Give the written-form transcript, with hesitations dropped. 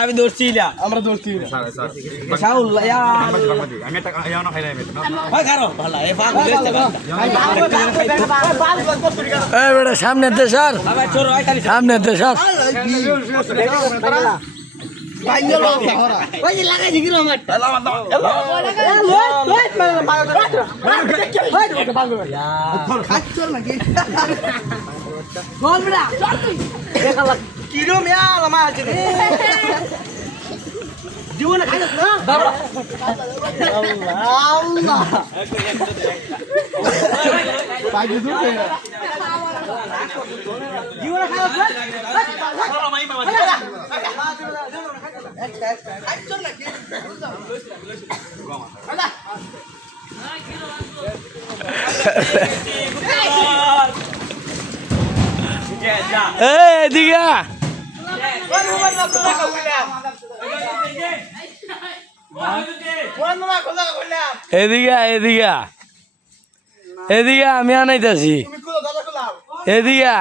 আমি ধরছি আমরা ধরছি সামনে স্যার সামনে স্যার কিরম জীবনে খাই এদিকে এদিকে এদিকে এদিকে আমি আনাইতেছি এদিকে